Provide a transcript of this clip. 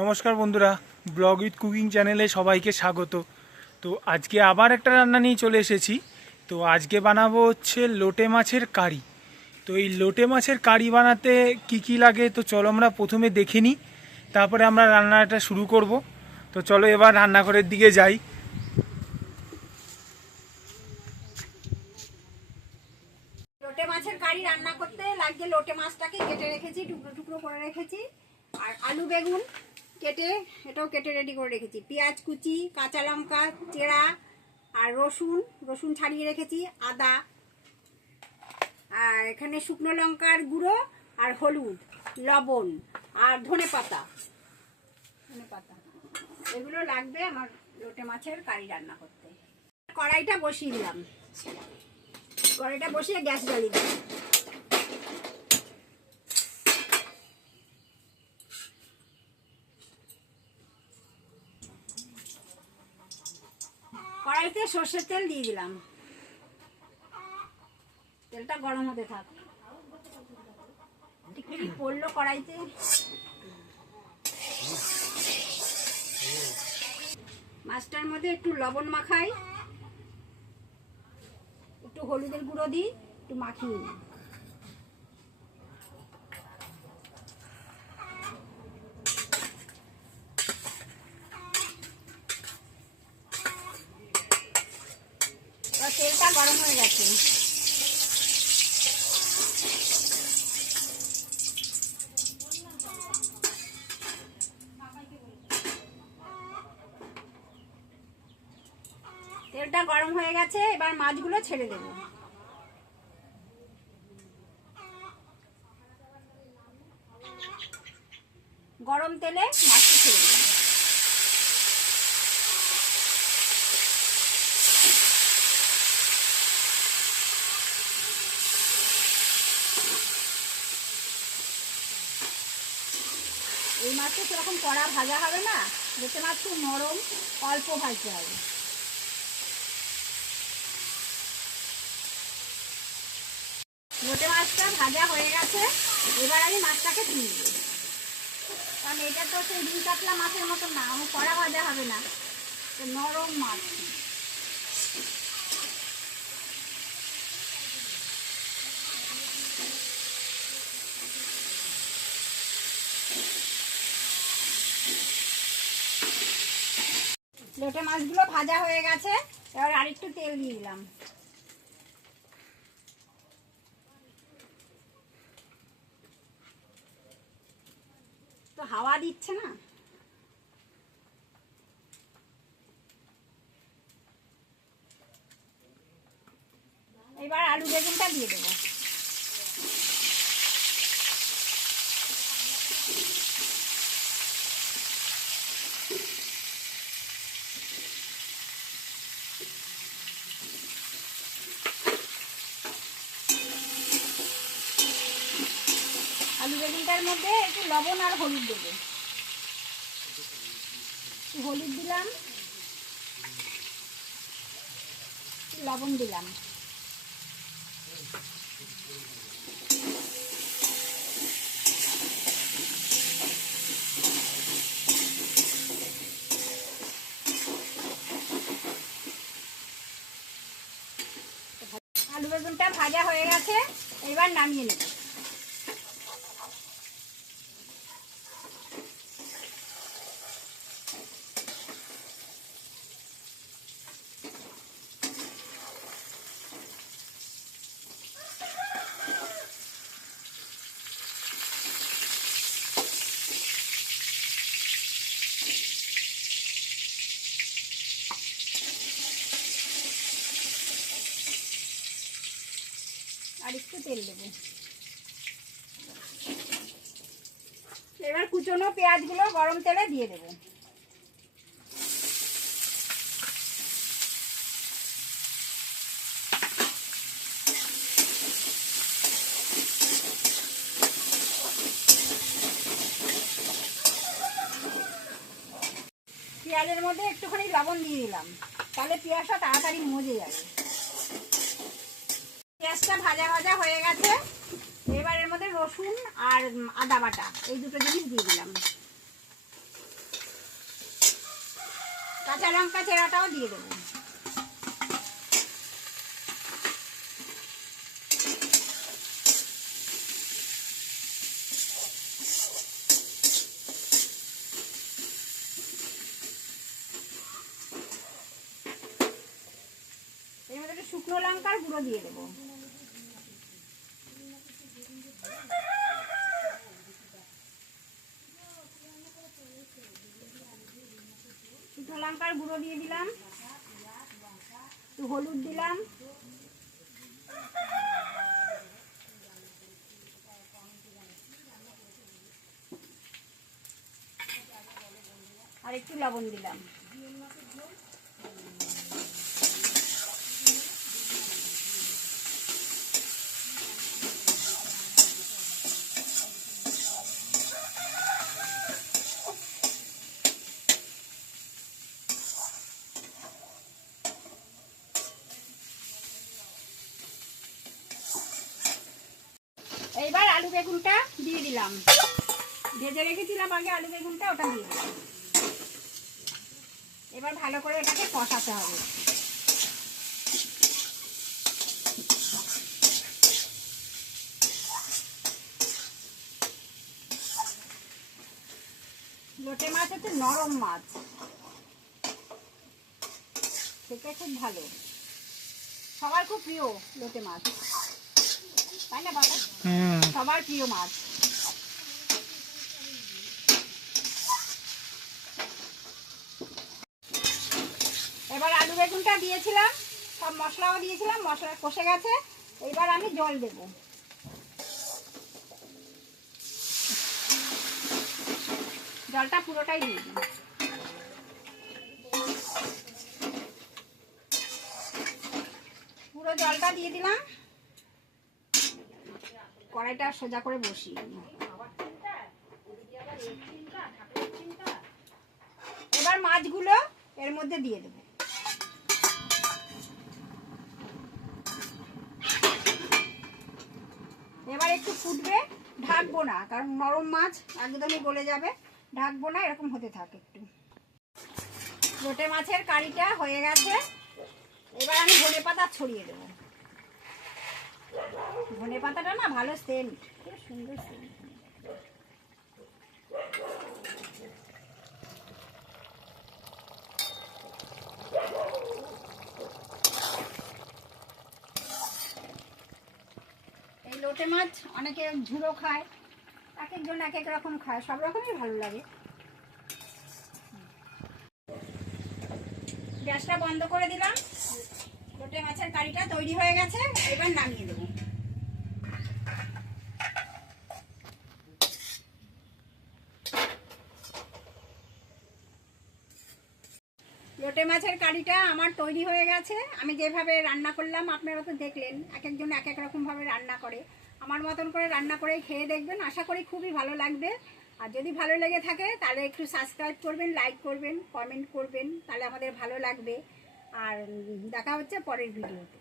নমস্কার বন্ধুরা, blog with cooking চ্যানেলে সবাইকে স্বাগত। তো আজকে আবার একটা রান্না নিয়ে চলে এসেছি। তো আজকে বানাবো হচ্ছে লোটে মাছের কারি। তো এই লোটে মাছের কারি বানাতে কি কি লাগে তো চলো আমরা প্রথমে দেখে নিই, তারপরে আমরা রান্নাটা শুরু করব। তো চলো এবার রান্নাঘরের দিকে যাই। লোটে মাছের কারি রান্না করতে লাগছে লোটে মাছটাকে কেটে রেখেছি, টুকরো টুকরো করে রেখেছি। আর আলু বেগুন কেটে এটাও কেটে রেডি করে রেখেছি। পেঁয়াজ কুচি, কাঁচা লঙ্কা চেরা, আর রসুন ছাড়িয়ে রেখেছি, আদা, আর এখানে শুকনো লঙ্কার গুঁড়ো আর হলুদ, লবণ আর ধনে পাতা এগুলো লাগবে আমার লোটে মাছের কারি রান্না করতে। কড়াইটা বসিয়ে দিলাম, কড়াইটা বসিয়ে গ্যাস জ্বালিয়ে দিলাম। কড়াইতে সর্ষের তেল দিয়ে দিলাম, তেলটা গরম হতে থাক। টিকটিকি পড়লো কড়াইতে। মাছটার মধ্যে একটু লবণ মাখাই, একটু হলুদের গুঁড়ো দিই, একটু মাখিয়ে নিই। তেলটা গরম হয়ে গেছে, তেলটা গরম হয়ে গেছে। এবার মাছগুলো ছেড়ে দেব। গরম তেলে মাছটা ছেড়ে দেব। এই মাছটা সেরকম কড়া ভাজা হবে না, লোটে মাছ খুব নরম, অল্প ভাজতে হবে। লোটে মাছটা ভাজা হয়ে গেছে, এবার আমি মাছটাকে তুলব। কারণ এটা তো সেই রুই কাতলা মাছের মতো না, কড়া ভাজা হবে না, নরম মাছ। লোটে মাছগুলো ভাজা হয়ে গেছে, এবার আরেকটু তেল দিয়ে দিলাম। তো হাওয়া দিচ্ছে না। এবার আলু বেগুনটা দিয়ে দেবো। আলু বেগুনটার মধ্যে একটু লবণ আর হলুদ দেবো। হলুদ দিলাম, লবণ দিলাম। আলু বেগুনটা ভাজা হয়ে গেছে, এবার নামিয়ে নেব। আর একটু তেল দেব। এবার কুচনো পেঁয়াজগুলো গরম তেলে দিয়ে দেব। পেঁয়াজের মধ্যে একটুখানি লবণ দিয়ে দিলাম, তাহলে পেঁয়াজটা তাড়াতাড়ি মজে যাবে। পেঁয়াজটা ভাজা ভাজা হয়ে গেছে, এবার এর মধ্যে রসুন আর আদা বাটা এই দুটো জিনিস দিয়ে দিলাম। কাঁচা লঙ্কা চেরাটাও দিয়ে দেবো। এর মধ্যে একটু শুকনো লঙ্কার গুঁড়ো দিয়ে দেবো। শুকনো লঙ্কার গুঁড়ো দিয়ে দিলাম, একটু হলুদ দিলাম, আর একটু লবণ দিলাম। এইবার আলু বেগুনটা দিয়ে দিলাম, ভেজে রেখেছিলাম আগে আলু বেগুনটা, ওটা দিয়ে দিলাম। এবার ভালো করে এটাকে কষাতে হবে। লোটে মাছ হচ্ছে নরম মাছ, খেতে খুব ভালো, সবার খুব প্রিয় লোটে মাছ, তাই না বাবা? সবার প্রিয় মাছ। এবার আলু বেগুনটা দিয়েছিলাম, সব মশলাও দিয়েছিলাম, মশলা কষে গেছে। এবার আমি জল দেব। জলটা পুরোটাই দিয়ে দিই। পুরো জলটা দিয়ে দিলাম। কড়াইটা সোজা করে বসিয়ে দিই। এবার মাছগুলো এর মধ্যে দিয়ে দেবো। এবার একটু ফুটবে, ঢাকবো না, কারণ নরম মাছ একদমই গলে যাবে। ঢাকবো না, এরকম হতে থাকে একটু। লোটে মাছের কারিটা হয়ে গেছে। এবার আমি ধনেপাতা ছড়িয়ে দেবো। ধনেপাতাটা না ভালো সেন্ট, খুব সুন্দর সেন্ট। এই লোটে মাছ অনেকে ঝুড়ো খায়, এক একজন এক এক রকম খায়, সব রকমই ভালো লাগে। গ্যাসটা বন্ধ করে দিলাম। লোটে মাছের কারিটা তৈরি হয়ে গেছে। এবার নামিয়ে দেবো। লোটে মাছের কারিটা আমার তৈরি হয়ে গেছে। আমি যেভাবে রান্না করলাম আপনারা তো দেখলেন, এক একজন এক এক রকমভাবে রান্না করে। আমার মতন করে রান্না করে খেয়ে দেখবেন, আশা করি খুবই ভালো লাগবে। আর যদি ভালো লেগে থাকে তাহলে একটু সাবস্ক্রাইব করবেন, লাইক করবেন, কমেন্ট করবেন, তাহলে আমাদের ভালো লাগবে। আর দেখা হচ্ছে পরের ভিডিওতে।